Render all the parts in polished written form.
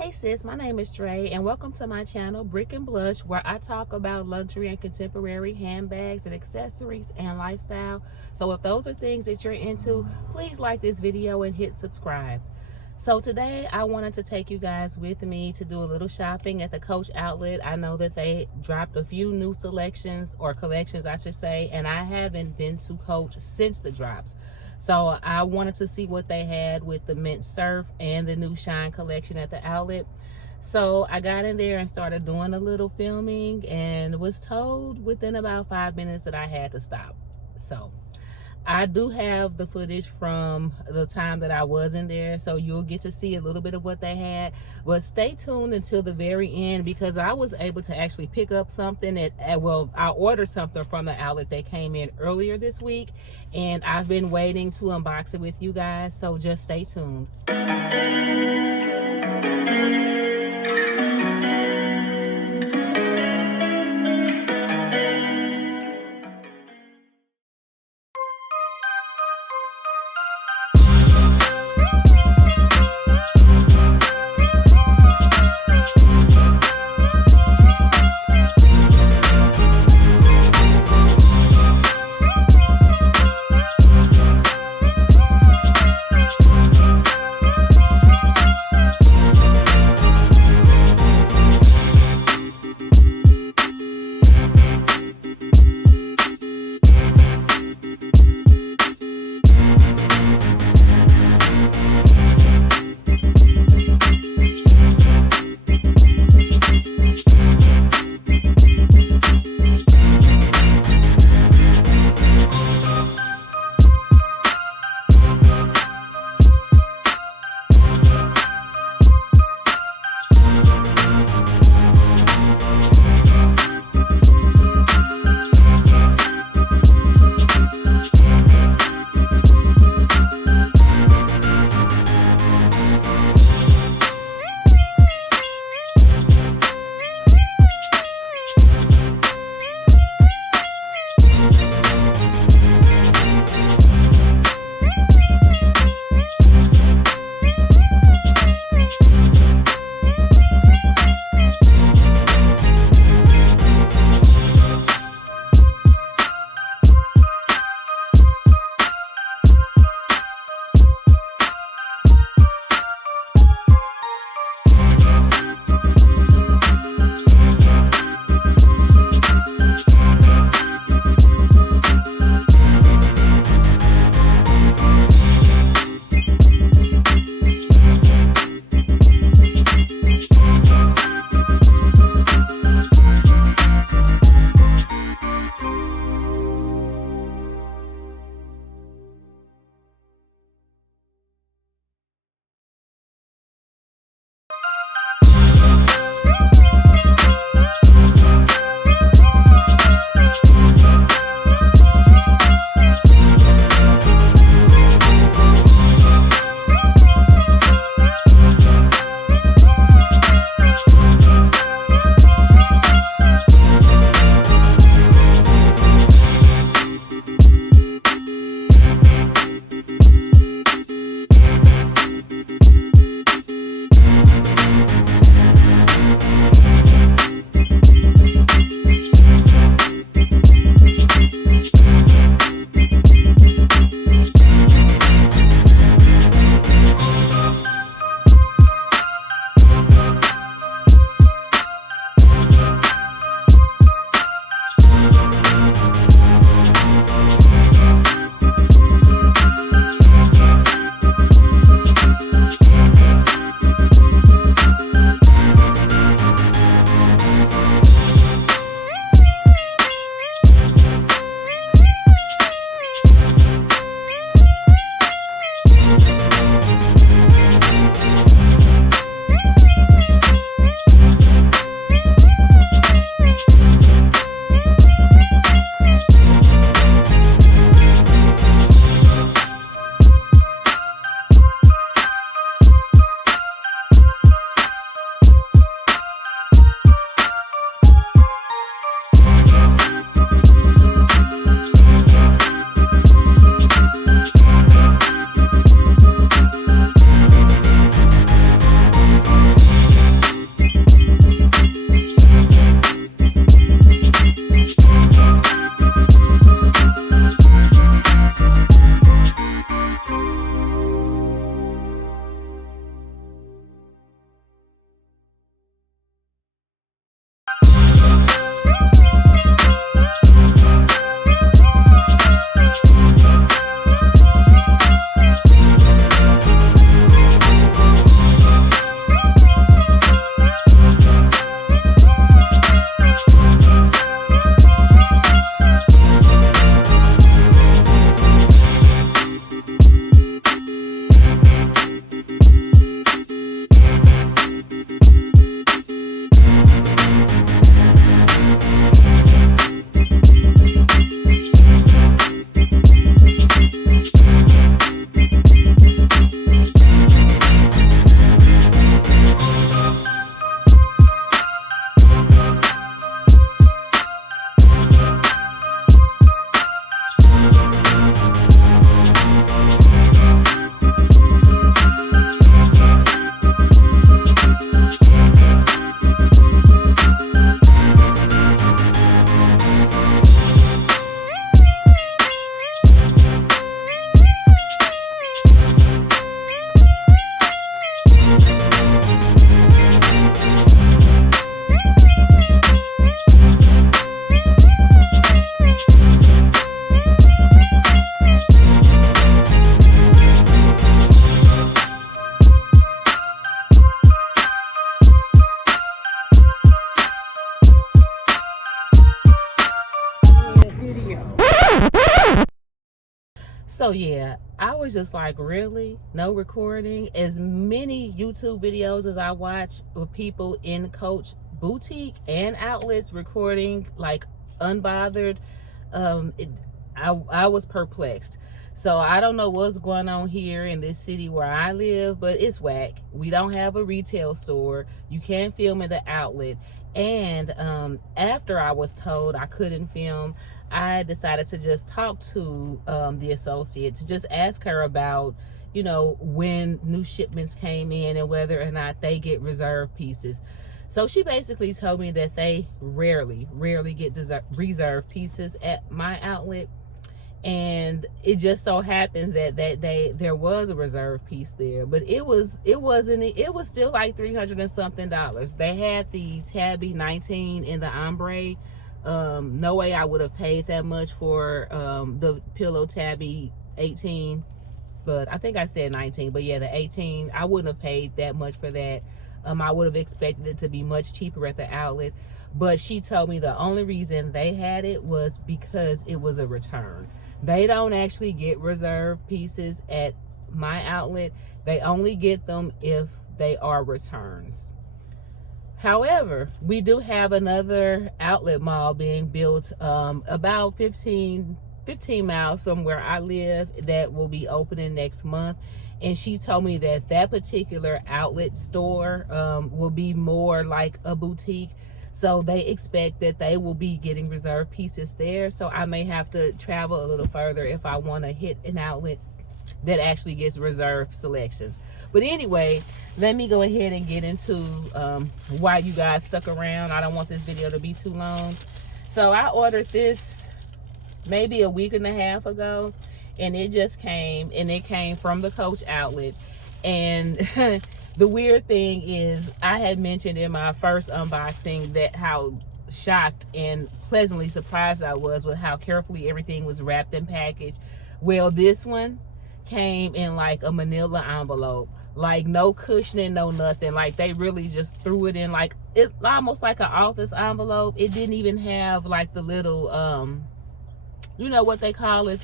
Hey sis, my name is Dre and welcome to my channel Brick and Blush, where I talk about luxury and contemporary handbags and accessories and lifestyle. So if those are things that you're into, please like this video and hit subscribe. So today I wanted to take you guys with me to do a little shopping at the Coach outlet. I know that they dropped a few new selections, or collections I should say, and I haven't been to Coach since the drops. So I wanted to see what they had with the Mint Surf and the new Shine collection at the outlet. So I got in there and started doing a little filming and was told within about 5 minutes that I had to stop. So I do have the footage from the time that I was in there, so you'll get to see a little bit of what they had. But stay tuned until the very end, because I was able to actually pick up something that, well, I ordered something from the outlet that came in earlier this week, and I've been waiting to unbox it with you guys, so just stay tuned. So yeah, I was just like, really? No recording? As many YouTube videos as I watch of people in Coach boutique and outlets recording like unbothered, I was perplexed. So I don't know what's going on here in this city where I live, but it's whack. We don't have a retail store. You can't film in the outlet. And after I was told I couldn't film, I decided to just talk to the associate to just ask her about, you know, when new shipments came in and whether or not they get reserved pieces. So she basically told me that they rarely get reserved pieces at my outlet. And it just so happens that that day there was a reserve piece there, but it was still like $300 and something. They had the tabby 19 in the ombre. No way I would have paid that much for the pillow tabby 18, but I think I said 19, but yeah, the 18, I wouldn't have paid that much for that. I would have expected it to be much cheaper at the outlet, but she told me the only reason they had it was because it was a return. They don't actually get reserved pieces at my outlet. They only get them if they are returns. However, we do have another outlet mall being built about 15 miles from where I live that will be opening next month. And she told me that that particular outlet store will be more like a boutique. So they expect that they will be getting reserved pieces there. So I may have to travel a little further if I want to hit an outlet that actually gets reserved selections. But anyway, let me go ahead and get into why you guys stuck around. I don't want this video to be too long. So I ordered this maybe a week and a half ago, and it just came, and it came from the Coach outlet. And the weird thing is, I had mentioned in my first unboxing that how shocked and pleasantly surprised I was with how carefully everything was wrapped and packaged. Well, this one came in like a manila envelope, like no cushioning, no nothing. Like they really just threw it in like it, almost like an office envelope. It didn't even have like the little you know what they call it,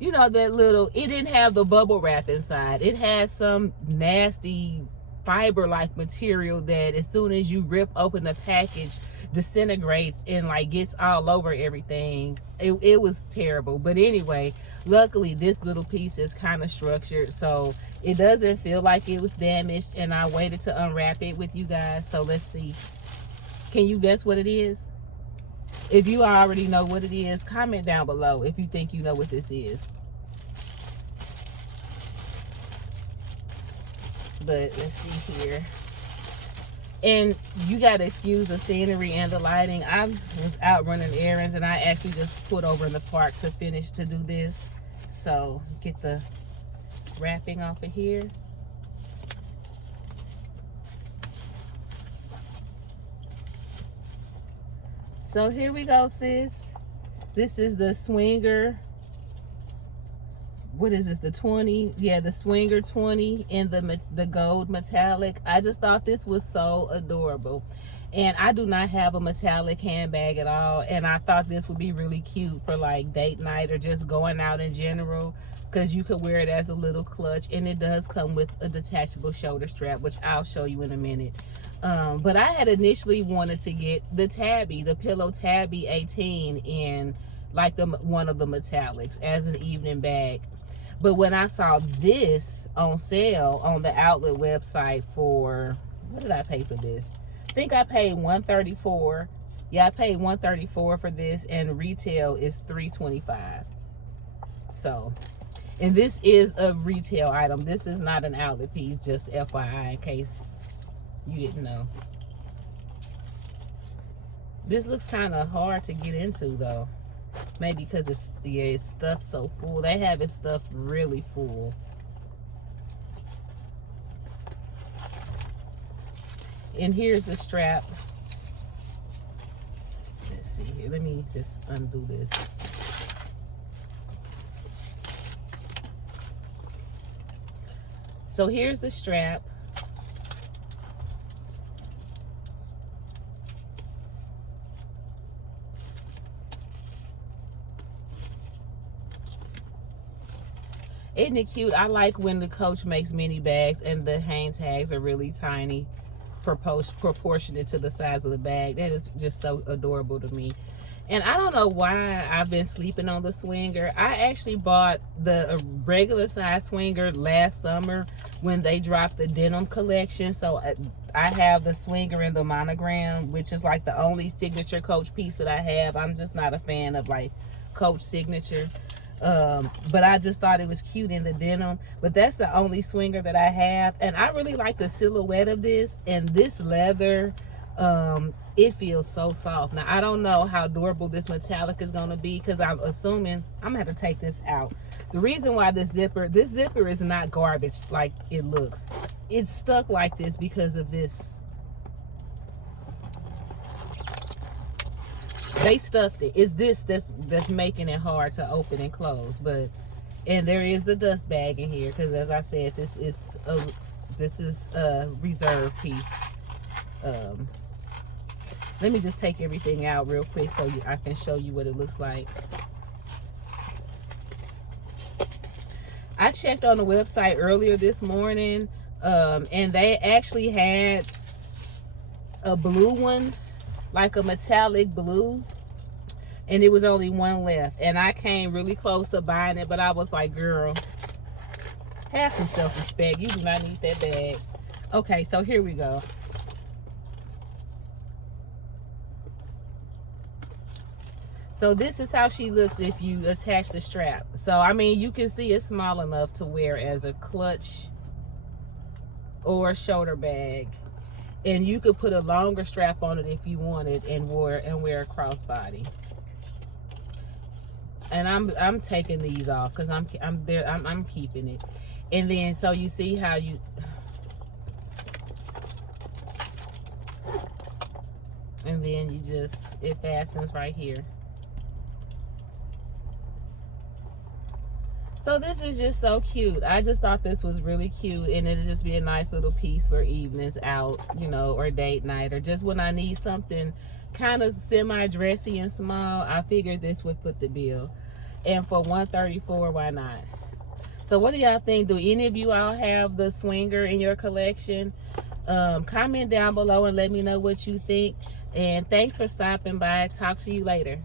you know, that little, it didn't have the bubble wrap inside. It had some nasty fiber-like material that as soon as you rip open the package, disintegrates and like gets all over everything. It was terrible. But anyway, luckily this little piece is kind of structured, so it doesn't feel like it was damaged. And I waited to unwrap it with you guys. So let's see. Can you guess what it is? If you already know what it is, comment down below if you think you know what this is. But let's see here. And you gotta excuse the scenery and the lighting. I was out running errands and I actually just put over in the park to finish to do this. So get the wrapping off of here. So here we go, sis. This is the Swinger. What is this? The 20? Yeah, the Swinger 20 in the gold metallic. I just thought this was so adorable. And I do not have a metallic handbag at all. And I thought this would be really cute for like date night or just going out in general, because you could wear it as a little clutch. And it does come with a detachable shoulder strap, which I'll show you in a minute. But I had initially wanted to get the tabby, the pillow tabby 18 in like one of the metallics as an evening bag. But when I saw this on sale on the outlet website for, what did I pay for this? I think I paid $134. Yeah, I paid $134 for this, and retail is $325. So, and this is a retail item. This is not an outlet piece, just FYI in case you didn't know. This looks kind of hard to get into though. Maybe because it's stuffed so full. They have it stuffed really full. And here's the strap. Let's see here. Let me just undo this. So here's the strap. Isn't it cute? I like when the Coach makes mini bags and the hang tags are really tiny, proportionate to the size of the bag. That is just so adorable to me. And I don't know why I've been sleeping on the Swinger. I actually bought the regular size Swinger last summer when they dropped the denim collection. So I have the Swinger in the monogram, which is like the only signature Coach piece that I have. I'm just not a fan of like Coach signature. But I just thought it was cute in the denim. But that's the only Swinger that I have. And I really like the silhouette of this. And this leather, it feels so soft. Now I don't know how durable this metallic is going to be, because I'm assuming I'm gonna have to take this out. The reason why this zipper is not garbage like it looks. It's stuck like this because of this. They stuffed it. It's this that's making it hard to open and close. But and there is the dust bag in here, because as I said, this is a reserve piece. Let me just take everything out real quick so I can show you what it looks like. I checked on the website earlier this morning, and they actually had a blue one, like a metallic blue, and it was only one left. And I came really close to buying it, but I was like, girl, have some self-respect. You do not need that bag. Okay, so here we go. So this is how she looks if you attach the strap. So, I mean, you can see it's small enough to wear as a clutch or shoulder bag. And you could put a longer strap on it if you wanted and wear a crossbody. And I'm taking these off because I'm keeping it. And then so you see how you, and then you just, it fastens right here. So this is just so cute. I just thought this was really cute, and it'll just be a nice little piece for evenings out, you know, or date night, or just when I need something kind of semi-dressy and small. I figured this would fit the bill. And for $134, why not? So what do y'all think? Do any of you all have the Swinger in your collection? Comment down below and let me know what you think. And thanks for stopping by. Talk to you later.